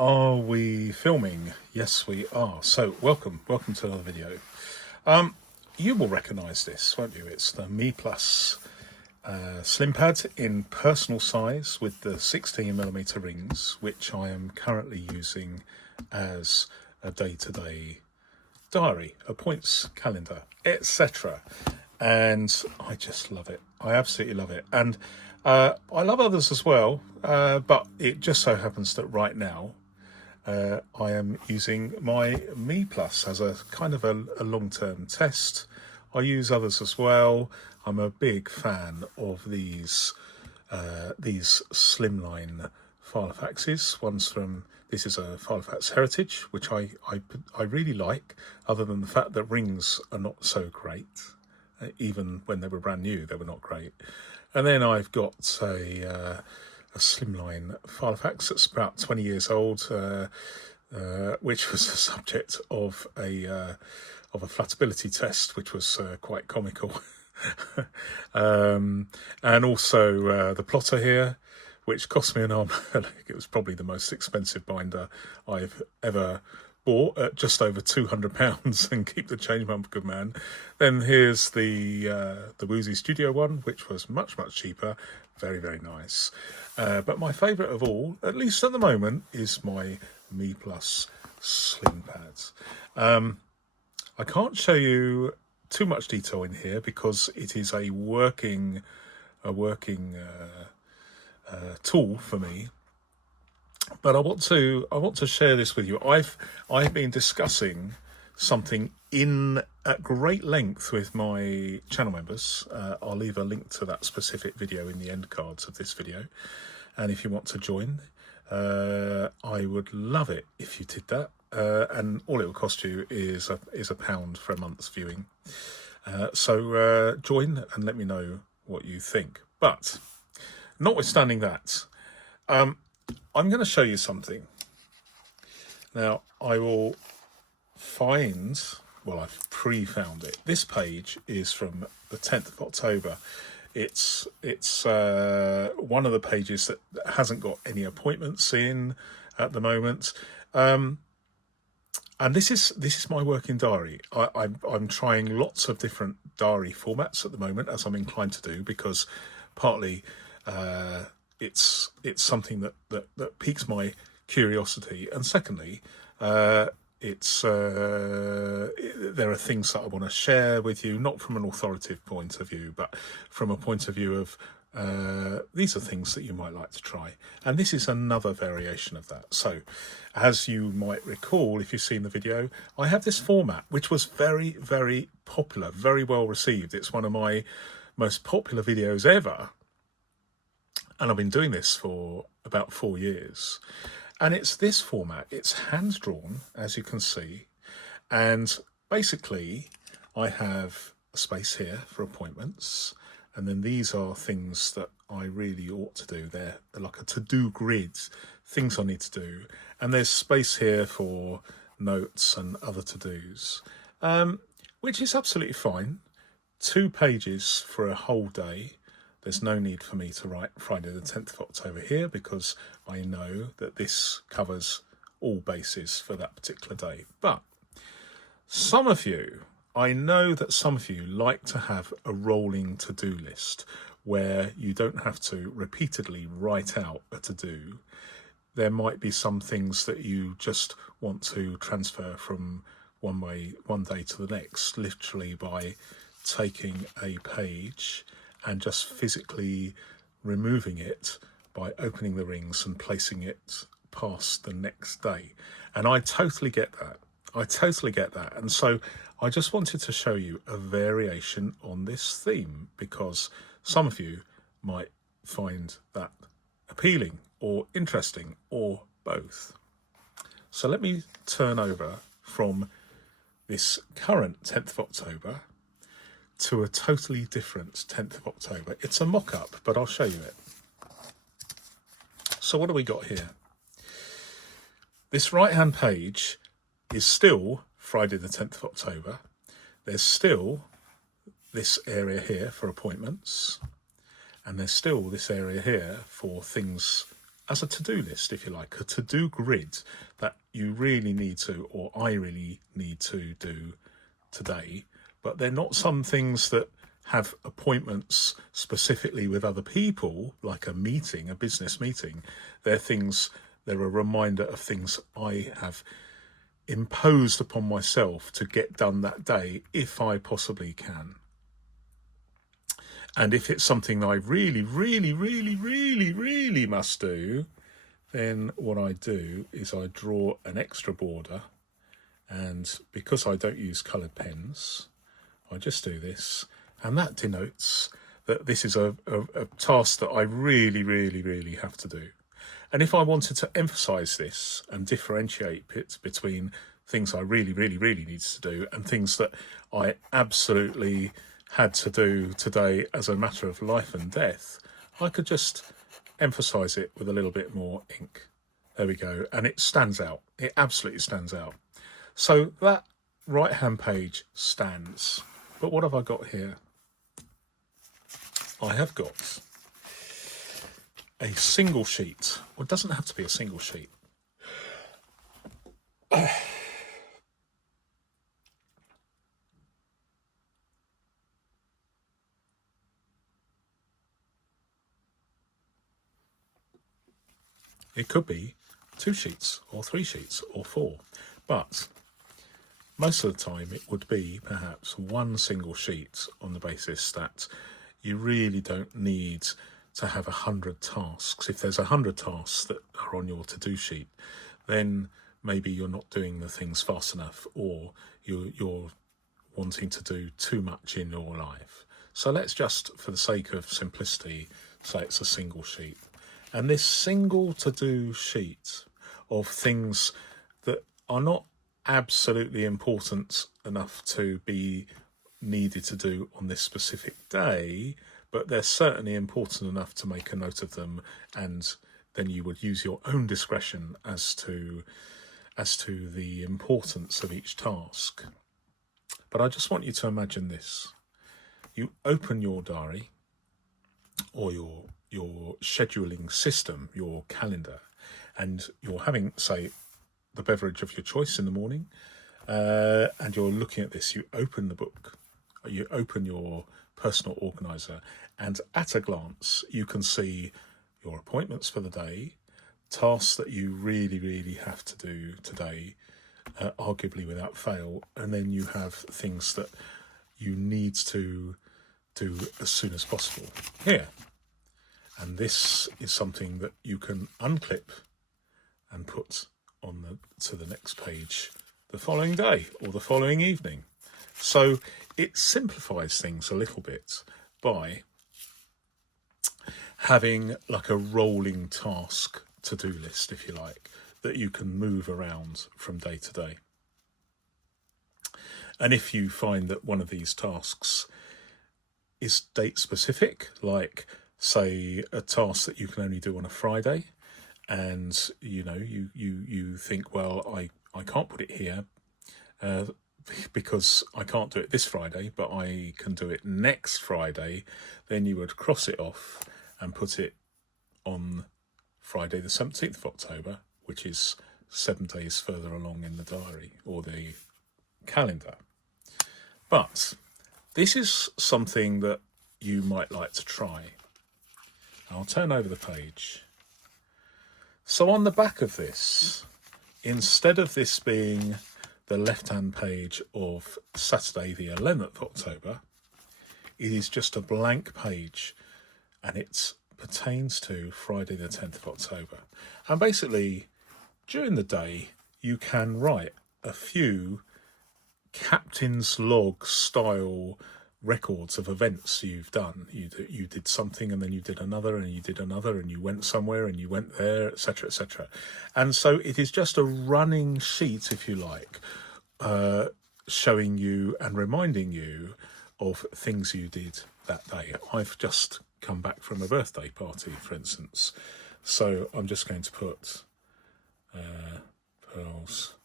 Are we filming? Yes, we are. So welcome to another video. You will recognise this, won't you? It's the Me Plus slim pad in personal size with the 16mm rings, which I am currently using as a day-to-day diary, a points calendar, etc. And I just love it. I absolutely love it. And I love others as well, but it just so happens that right now I am using my Me Plus as a kind of a long-term test. I use others as well. I'm a big fan of these slimline filofaxes. This is a filofax Heritage, which I really like, other than the fact that rings are not so great. Even when they were brand new, they were not great. And then I've got a slimline filofax that's about 20 years old, which was the subject of a flatability test, which was quite comical. And also the plotter here, which cost me an arm. It was probably the most expensive binder I've ever bought at just over £200, and keep the change, my good man. Then here's the Woozy Studio one, which was much cheaper. Very nice. But my favourite of all, at least at the moment, is my Me Plus slim pads. I can't show you too much detail in here because it is a working tool for me. But I want to share this with you. I've been discussing something at great length with my channel members. I'll leave a link to that specific video in the end cards of this video. And if you want to join, I would love it if you did that. And all it will cost you is £1 for a month's viewing. So join and let me know what you think. But notwithstanding that, I'm going to show you something. Now, I will I've pre-found it. This page is from the 10th of October. It's one of the pages that hasn't got any appointments in at the moment. And this is my working diary. I'm trying lots of different diary formats at the moment, as I'm inclined to do, because partly it's something that piques my curiosity, and secondly, there are things that I want to share with you, not from an authoritative point of view, but from a point of view of these are things that you might like to try. And this is another variation of that. So, as you might recall, if you've seen the video, I have this format which was very popular, very well received. It's one of my most popular videos ever. And I've been doing this for about 4 years. And it's this format. It's hand-drawn, as you can see. And basically, I have a space here for appointments. And then these are things that I really ought to do. They're like a to-do grid, things I need to do. And there's space here for notes and other to-dos, which is absolutely fine. 2 pages for a whole day. There's no need for me to write Friday the 10th of October here, because I know that this covers all bases for that particular day. But I know that some of you like to have a rolling to-do list where you don't have to repeatedly write out a to-do. There might be some things that you just want to transfer from one day to the next, literally by taking a page and just physically removing it by opening the rings and placing it past the next day. And I totally get that. And so I just wanted to show you a variation on this theme, because some of you might find that appealing or interesting, or both. So let me turn over from this current 10th of October to a totally different 10th of October. It's a mock-up, but I'll show you it. So what do we got here? This right-hand page is still Friday the 10th of October. There's still this area here for appointments, and there's still this area here for things as a to-do list, if you like, a to-do grid that you really need to, or I really need to do today. But they're not some things that have appointments specifically with other people, like a meeting, a business meeting. They're a reminder of things I have imposed upon myself to get done that day if I possibly can. And if it's something I really, really, really, really, really must do, then what I do is I draw an extra border, and because I don't use coloured pens, I just do this, and that denotes that this is a task that I really, really, really have to do. And if I wanted to emphasise this and differentiate it between things I really, really, really need to do and things that I absolutely had to do today as a matter of life and death, I could just emphasise it with a little bit more ink. There we go. And it stands out. It absolutely stands out. So that right-hand page stands. But what have I got here? I have got a single sheet. Well, it doesn't have to be a single sheet. It could be 2 sheets or 3 sheets or 4, but most of the time it would be perhaps one single sheet, on the basis that you really don't need to have 100 tasks. If there's 100 tasks that are on your to-do sheet, then maybe you're not doing the things fast enough, or you're wanting to do too much in your life. So let's just, for the sake of simplicity, say it's a single sheet. And this single to-do sheet of things that are not absolutely important enough to be needed to do on this specific day, but they're certainly important enough to make a note of them, and then you would use your own discretion as to the importance of each task. But I just want you to imagine this. You open your diary or your scheduling system, your calendar, and you're having, say, the beverage of your choice in the morning, and you're looking at this. You open the book, you open your personal organizer, and at a glance you can see your appointments for the day, tasks that you really, really have to do today, arguably without fail, and then you have things that you need to do as soon as possible here. And this is something that you can unclip and put on to the next page the following day or the following evening. So it simplifies things a little bit by having like a rolling task to-do list, if you like, that you can move around from day to day. And if you find that one of these tasks is date specific, like say a task that you can only do on a Friday, and you think, well, I can't put it here because I can't do it this Friday, but I can do it next Friday, then you would cross it off and put it on Friday the 17th of October, which is 7 days further along in the diary or the calendar. But this is something that you might like to try. I'll turn over the page. So on the back of this, instead of this being the left-hand page of Saturday the 11th of October, it is just a blank page, and it pertains to Friday the 10th of October. And basically, during the day, you can write a few captain's log style records of events you've done. You did something, and then you did another, and you did another, and you went somewhere, and you went there, etc., etc. And so it is just a running sheet, if you like, showing you and reminding you of things you did that day. I've just come back from a birthday party, for instance, so I'm just going to put Pearl's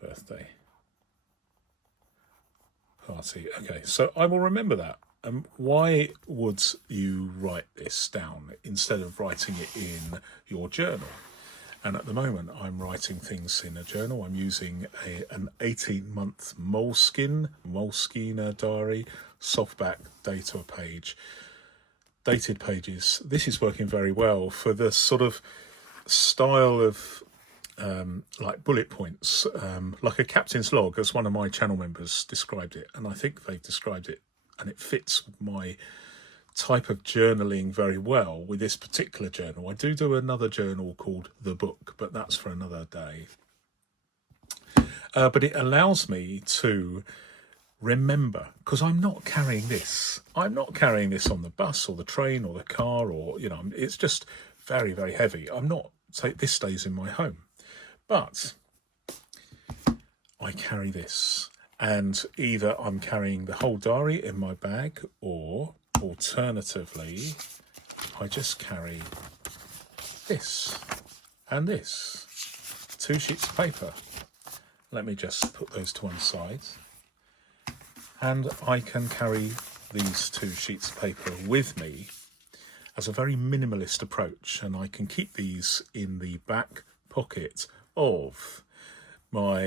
birthday party. Okay, so I will remember that why would you write this down instead of writing it in your journal? And at the moment, I'm writing things in a journal. I'm using an 18-month Moleskine diary, softback data page, dated pages. This is working very well for the sort of style of like bullet points, like a captain's log, as one of my channel members described it. And I think they described it, and it fits my type of journaling very well with this particular journal. I do another journal called The Book, but that's for another day. But it allows me to remember, because I'm not carrying this. I'm not carrying this on the bus or the train or the car, or, it's just very, very heavy. This stays in my home. But I carry this, and either I'm carrying the whole diary in my bag, or alternatively, I just carry this and this, 2 sheets of paper. Let me just put those to one side. And I can carry these 2 sheets of paper with me as a very minimalist approach. And I can keep these in the back pocket of my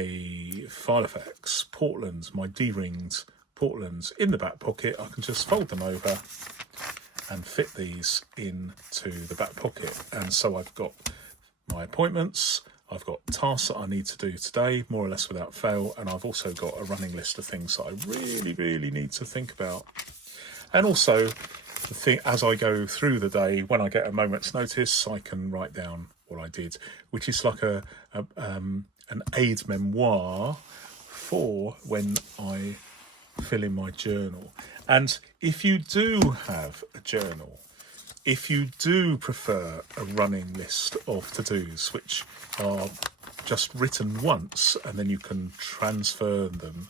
filofax Portlands, my D-ringed Portlands in the back pocket. I can just fold them over and fit these into the back pocket. And so I've got my appointments, I've got tasks that I need to do today, more or less without fail, and I've also got a running list of things that I really, really need to think about. And also, as I go through the day, when I get a moment's notice, I can write down what I did, which is like an aid memoir for when I fill in my journal. And if you do have a journal, if you do prefer a running list of to-dos, which are just written once and then you can transfer them,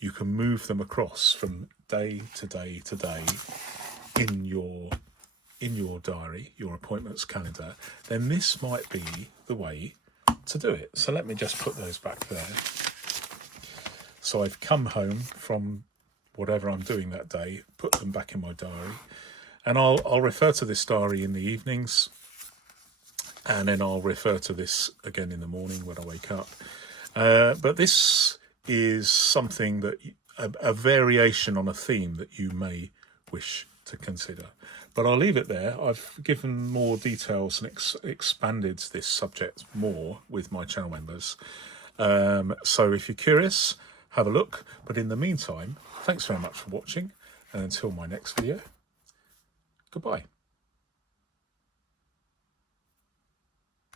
you can move them across from day to day to day in your diary, your appointments calendar, then this might be the way to do it. So let me just put those back there. So I've come home from whatever I'm doing that day, put them back in my diary, and I'll refer to this diary in the evenings, and then I'll refer to this again in the morning when I wake up. But this is something that a variation on a theme that you may wish to consider. But I'll leave it there. I've given more details and expanded this subject more with my channel members. So if you're curious, have a look. But in the meantime, thanks very much for watching. And until my next video, goodbye.